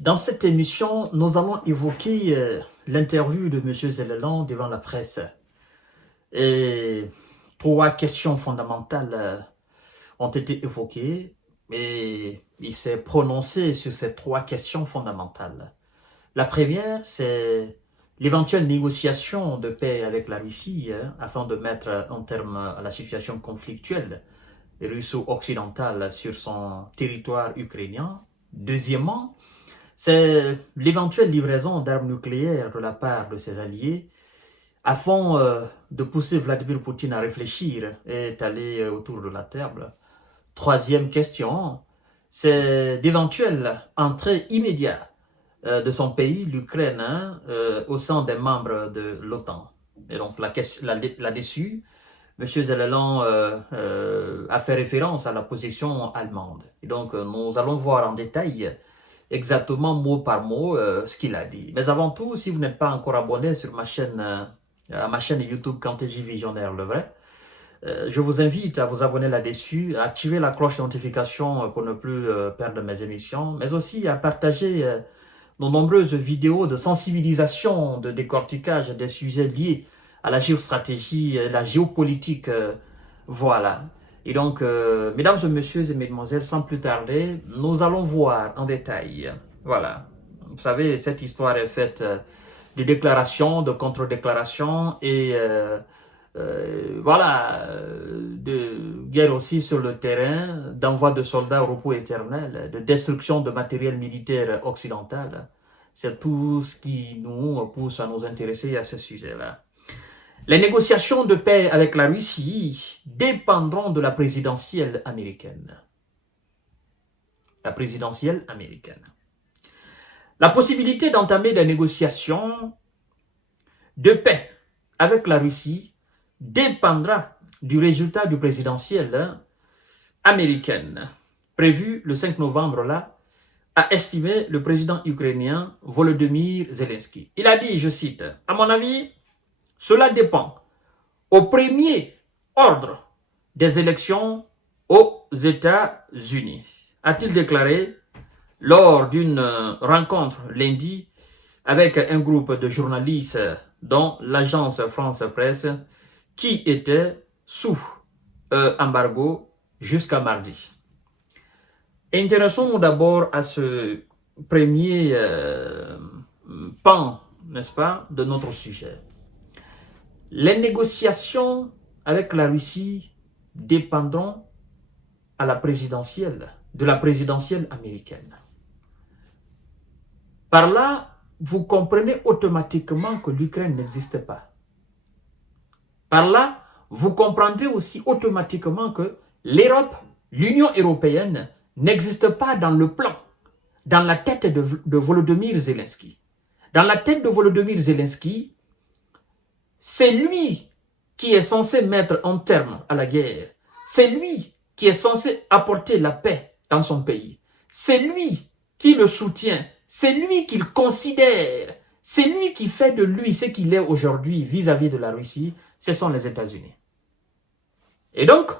Dans cette émission, nous allons évoquer l'interview de M. Zellelan devant la presse. Et trois questions fondamentales ont été évoquées et il s'est prononcé sur ces trois questions fondamentales. La première, c'est l'éventuelle négociation de paix avec la Russie afin de mettre un terme à la situation conflictuelle russo-occidentale sur son territoire ukrainien. Deuxièmement, c'est l'éventuelle livraison d'armes nucléaires de la part de ses alliés afin de pousser Vladimir Poutine à réfléchir et aller autour de la table. Troisième question, c'est d'éventuelles entrées immédiates de son pays, l'Ukraine, au sein des membres de l'OTAN. Et donc là-dessus, M. Zellelan a fait référence à la position allemande. Et donc nous allons voir en détail exactement mot par mot ce qu'il a dit. Mais avant tout, si vous n'êtes pas encore abonné sur ma chaîne YouTube Kanteji Visionnaire le vrai, je vous invite à vous abonner là-dessus, à activer la cloche de notification pour ne plus perdre mes émissions, mais aussi à partager nos nombreuses vidéos de sensibilisation, de décortiquage des sujets liés à la géostratégie, la géopolitique, voilà. Et donc, mesdames et messieurs et mesdemoiselles, sans plus tarder, nous allons voir en détail. Voilà. Vous savez, cette histoire est faite de déclarations, de contre-déclarations et voilà, de guerre aussi sur le terrain, d'envoi de soldats au repos éternel, de destruction de matériel militaire occidental. C'est tout ce qui nous pousse à nous intéresser à ce sujet-là. Les négociations de paix avec la Russie dépendront de la présidentielle américaine. La présidentielle américaine. La possibilité d'entamer des négociations de paix avec la Russie dépendra du résultat du présidentiel américaine, prévu le 5 novembre là, a estimé le président ukrainien Volodymyr Zelensky. Il a dit, je cite, « À mon avis, cela dépend au premier ordre des élections aux États-Unis, a-t-il déclaré lors d'une rencontre lundi avec un groupe de journalistes dont l'agence France Presse qui était sous embargo jusqu'à mardi. Intéressons-nous d'abord à ce premier pan, n'est-ce pas, de notre sujet. Les négociations avec la Russie dépendront de la présidentielle américaine. Par là, vous comprenez automatiquement que l'Ukraine n'existe pas. Par là, vous comprendrez aussi automatiquement que l'Europe, l'Union européenne, n'existe pas dans le plan, dans la tête de Volodymyr Zelensky. Dans la tête de Volodymyr Zelensky, c'est lui qui est censé mettre un terme à la guerre. C'est lui qui est censé apporter la paix dans son pays. C'est lui qui le soutient. C'est lui qu'il considère. C'est lui qui fait de lui ce qu'il est aujourd'hui vis-à-vis de la Russie. Ce sont les États-Unis. Et donc,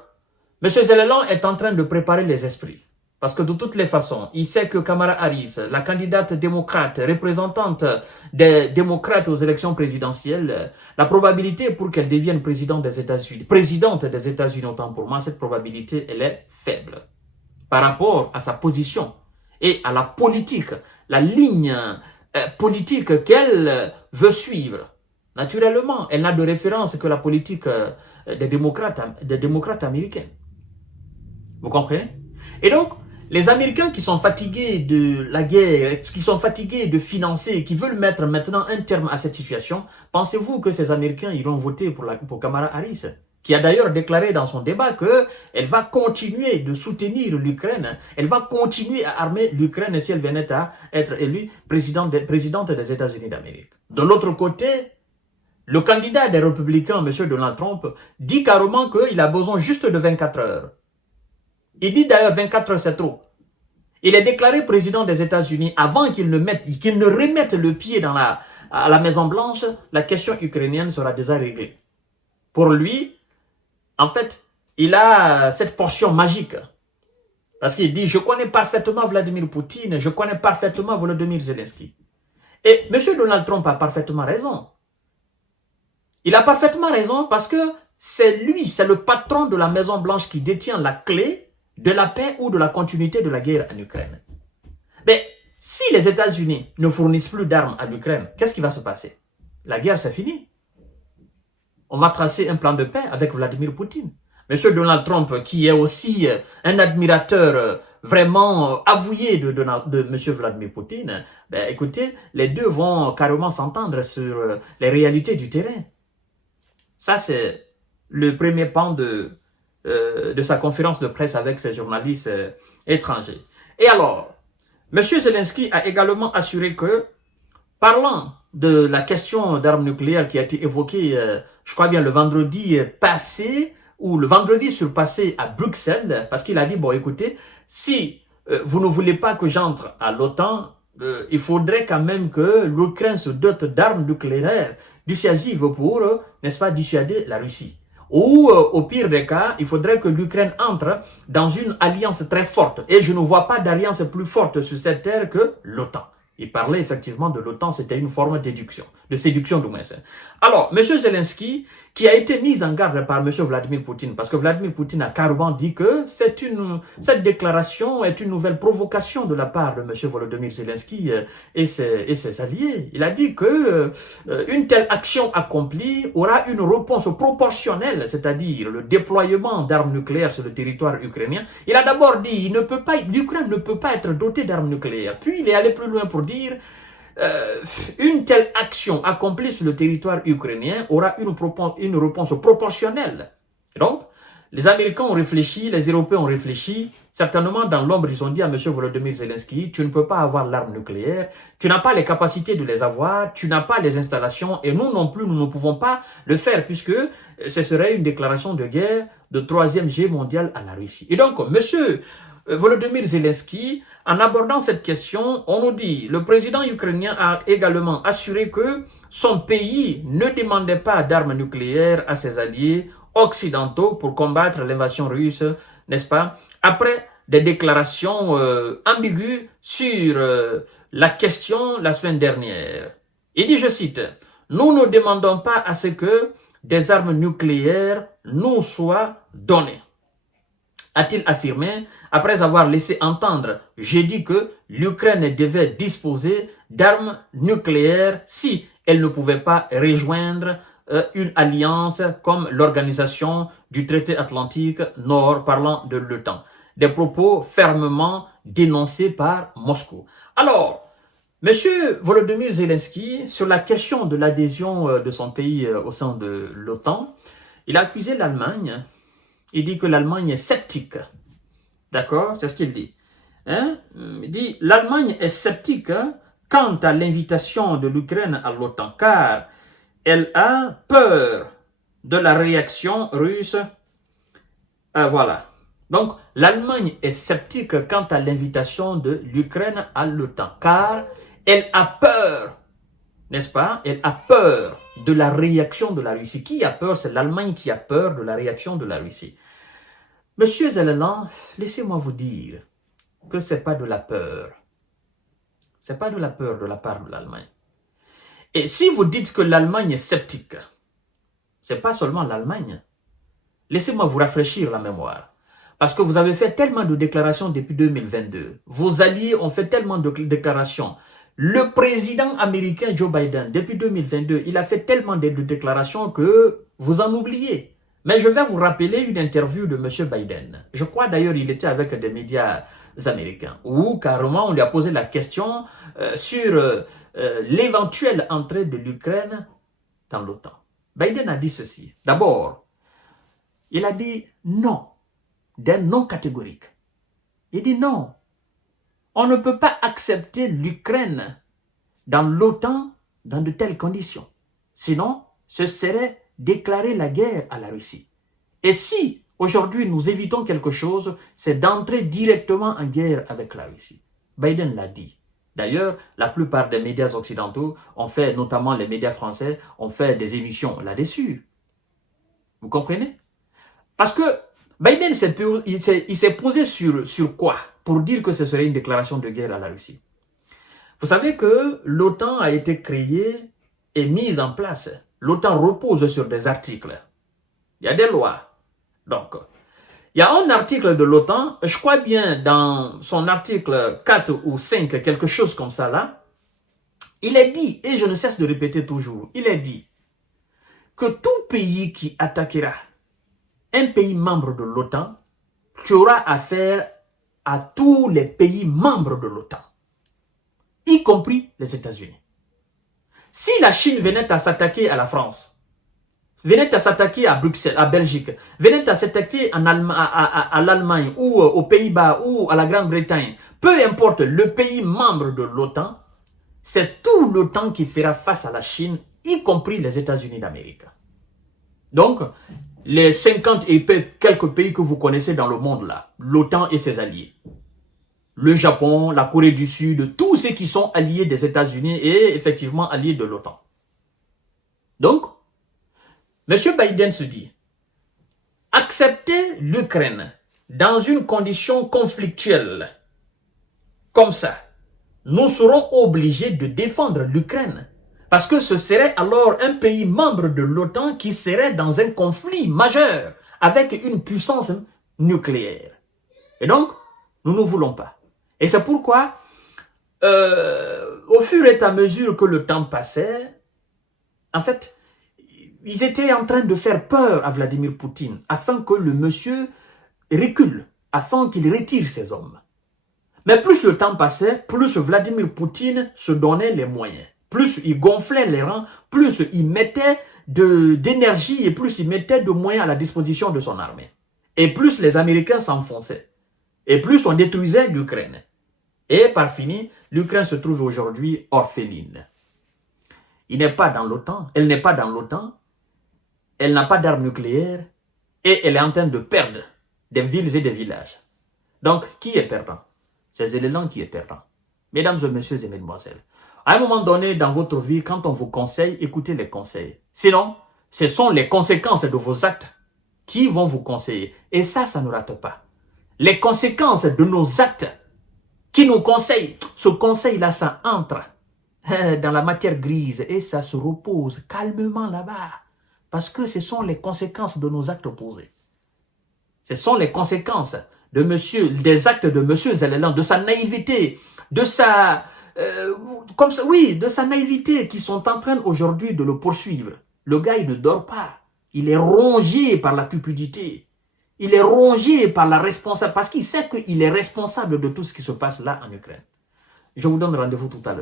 M. Zellelan est en train de préparer les esprits. Parce que de toutes les façons, il sait que Kamala Harris, la candidate démocrate, représentante des démocrates aux élections présidentielles, la probabilité pour qu'elle devienne présidente des États-Unis, autant pour moi, cette probabilité, elle est faible. Par rapport à sa position et à la politique, la ligne politique qu'elle veut suivre. Naturellement, elle n'a de référence que la politique des démocrates américains. Vous comprenez? Et donc, les Américains qui sont fatigués de la guerre, qui sont fatigués de financer, qui veulent mettre maintenant un terme à cette situation, pensez-vous que ces Américains iront voter pour Kamala Harris, qui a d'ailleurs déclaré dans son débat qu'elle va continuer de soutenir l'Ukraine, elle va continuer à armer l'Ukraine si elle venait à être élue présidente des États-Unis d'Amérique. De l'autre côté, le candidat des républicains, M. Donald Trump, dit carrément qu'il a besoin juste de 24 heures. Il dit d'ailleurs 24 heures c'est trop. Il est déclaré président des États-Unis avant qu'il ne remette le pied à la Maison Blanche, la question ukrainienne sera déjà réglée. Pour lui, en fait, il a cette portion magique Parce qu'il dit, je connais parfaitement Vladimir Poutine, je connais parfaitement Volodymyr Zelensky. Et M. Donald Trump a parfaitement raison. Il a parfaitement raison parce que c'est lui, c'est le patron de la Maison-Blanche qui détient la clé de la paix ou de la continuité de la guerre en Ukraine. Mais si les États-Unis ne fournissent plus d'armes à l'Ukraine, qu'est-ce qui va se passer? La guerre, c'est fini. On va tracer un plan de paix avec Vladimir Poutine. Monsieur Donald Trump, qui est aussi un admirateur vraiment avoué de monsieur Vladimir Poutine, ben, écoutez, les deux vont carrément s'entendre sur les réalités du terrain. Ça, c'est le premier pan de sa conférence de presse avec ses journalistes étrangers. Et alors, M. Zelensky a également assuré que, parlant de la question d'armes nucléaires qui a été évoquée, je crois bien le vendredi passé, ou le vendredi surpassé à Bruxelles, parce qu'il a dit, bon écoutez, si vous ne voulez pas que j'entre à l'OTAN, il faudrait quand même que l'Ukraine se dote d'armes nucléaires dissuasives pour, n'est-ce pas, dissuader la Russie. Ou, au pire des cas, il faudrait que l'Ukraine entre dans une alliance très forte. Et je ne vois pas d'alliance plus forte sur cette terre que l'OTAN. Il parlait effectivement de l'OTAN, c'était une forme de séduction du moins. Alors, M. Zelensky, qui a été mis en garde par M. Vladimir Poutine, parce que Vladimir Poutine a carrément dit que cette déclaration est une nouvelle provocation de la part de M. Volodymyr Zelensky et ses alliés. Il a dit que une telle action accomplie aura une réponse proportionnelle, c'est-à-dire le déploiement d'armes nucléaires sur le territoire ukrainien. Il a d'abord dit l'Ukraine ne peut pas être dotée d'armes nucléaires. Puis il est allé plus loin pour dire une telle action accomplie sur le territoire ukrainien aura une réponse proportionnelle. Et donc, les Américains ont réfléchi, les Européens ont réfléchi. Certainement, dans l'ombre, ils ont dit à M. Volodymyr Zelensky, tu ne peux pas avoir l'arme nucléaire, tu n'as pas les capacités de les avoir, tu n'as pas les installations, et nous non plus, nous ne pouvons pas le faire, puisque ce serait une déclaration de guerre de troisième guerre mondiale à la Russie. Et donc, M. Volodymyr Zelensky, en abordant cette question, on nous dit, le président ukrainien a également assuré que son pays ne demandait pas d'armes nucléaires à ses alliés occidentaux pour combattre l'invasion russe, n'est-ce pas? Après des déclarations ambiguës sur la question la semaine dernière. Il dit, je cite, « Nous ne demandons pas à ce que des armes nucléaires nous soient données. » A-t-il affirmé, après avoir laissé entendre jeudi que l'Ukraine devait disposer d'armes nucléaires si elle ne pouvait pas rejoindre une alliance comme l'Organisation du Traité Atlantique Nord parlant de l'OTAN. Des propos fermement dénoncés par Moscou. Alors, M. Volodymyr Zelensky, sur la question de l'adhésion de son pays au sein de l'OTAN, il a accusé l'Allemagne. Il dit que l'Allemagne est sceptique. D'accord? C'est ce qu'il dit. Hein? Il dit l'Allemagne est sceptique quant à l'invitation de l'Ukraine à l'OTAN, car elle a peur de la réaction russe. Voilà. Donc, l'Allemagne est sceptique quant à l'invitation de l'Ukraine à l'OTAN, car elle a peur, n'est-ce pas? Elle a peur de la réaction de la Russie. Qui a peur? C'est l'Allemagne qui a peur de la réaction de la Russie. Monsieur Zelensky, laissez-moi vous dire que ce n'est pas de la peur. Ce n'est pas de la peur de la part de l'Allemagne. Et si vous dites que l'Allemagne est sceptique, ce n'est pas seulement l'Allemagne. Laissez-moi vous rafraîchir la mémoire. Parce que vous avez fait tellement de déclarations depuis 2022. Vos alliés ont fait tellement de déclarations. Le président américain Joe Biden, depuis 2022, il a fait tellement de déclarations que vous en oubliez. Mais je vais vous rappeler une interview de M. Biden. Je crois d'ailleurs il était avec des médias américains, où carrément on lui a posé la question sur l'éventuelle entrée de l'Ukraine dans l'OTAN. Biden a dit ceci. D'abord, il a dit non, d'un non catégorique. Il dit non, on ne peut pas accepter l'Ukraine dans l'OTAN dans de telles conditions. Sinon, ce serait déclarer la guerre à la Russie. Et si aujourd'hui nous évitons quelque chose, c'est d'entrer directement en guerre avec la Russie. Biden l'a dit. D'ailleurs, la plupart des médias occidentaux ont fait, notamment les médias français, ont fait des émissions là-dessus. Vous comprenez? Parce que Biden s'est posé sur quoi pour dire que ce serait une déclaration de guerre à la Russie? Vous savez que l'OTAN a été créée et mise en place. L'OTAN repose sur des articles. Il y a des lois. Donc, il y a un article de l'OTAN, je crois bien dans son article 4 ou 5, quelque chose comme ça là, il est dit, et je ne cesse de répéter toujours, il est dit que tout pays qui attaquera un pays membre de l'OTAN, tu auras affaire à tous les pays membres de l'OTAN, y compris les États-Unis. Si la Chine venait à s'attaquer à la France, venait à s'attaquer à Bruxelles, à Belgique, venait à s'attaquer à l'Allemagne ou aux Pays-Bas ou à la Grande-Bretagne, peu importe le pays membre de l'OTAN, c'est tout l'OTAN qui fera face à la Chine, y compris les États-Unis d'Amérique. Donc, les 50 et quelques pays que vous connaissez dans le monde là, l'OTAN et ses alliés, le Japon, la Corée du Sud, tous ceux qui sont alliés des États-Unis et effectivement alliés de l'OTAN. Donc, M. Biden se dit, accepter l'Ukraine dans une condition conflictuelle comme ça, nous serons obligés de défendre l'Ukraine. Parce que ce serait alors un pays membre de l'OTAN qui serait dans un conflit majeur avec une puissance nucléaire. Et donc, nous ne voulons pas. Et c'est pourquoi, au fur et à mesure que le temps passait, en fait, ils étaient en train de faire peur à Vladimir Poutine afin que le monsieur recule, afin qu'il retire ses hommes. Mais plus le temps passait, plus Vladimir Poutine se donnait les moyens. Plus il gonflait les rangs, plus il mettait d'énergie et plus il mettait de moyens à la disposition de son armée. Et plus les Américains s'enfonçaient. Et plus on détruisait l'Ukraine. Et par fini, l'Ukraine se trouve aujourd'hui orpheline. Il n'est pas dans l'OTAN, elle n'est pas dans l'OTAN, elle n'a pas d'armes nucléaires et elle est en train de perdre des villes et des villages. Donc, qui est perdant? C'est Zelensky qui est perdant. Mesdames et messieurs et mesdemoiselles, à un moment donné dans votre vie, quand on vous conseille, écoutez les conseils. Sinon, ce sont les conséquences de vos actes qui vont vous conseiller. Et ça ne rate pas. Les conséquences de nos actes qui nous conseillent, ce conseil-là, ça entre dans la matière grise et ça se repose calmement là-bas. Parce que ce sont les conséquences de nos actes posés. Ce sont les conséquences des actes de M. Zelensky, de sa naïveté, de sa naïveté qui sont en train aujourd'hui de le poursuivre. Le gars, il ne dort pas. Il est rongé par la cupidité. Il est rongé par la responsabilité, parce qu'il sait qu'il est responsable de tout ce qui se passe là en Ukraine. Je vous donne rendez-vous tout à l'heure.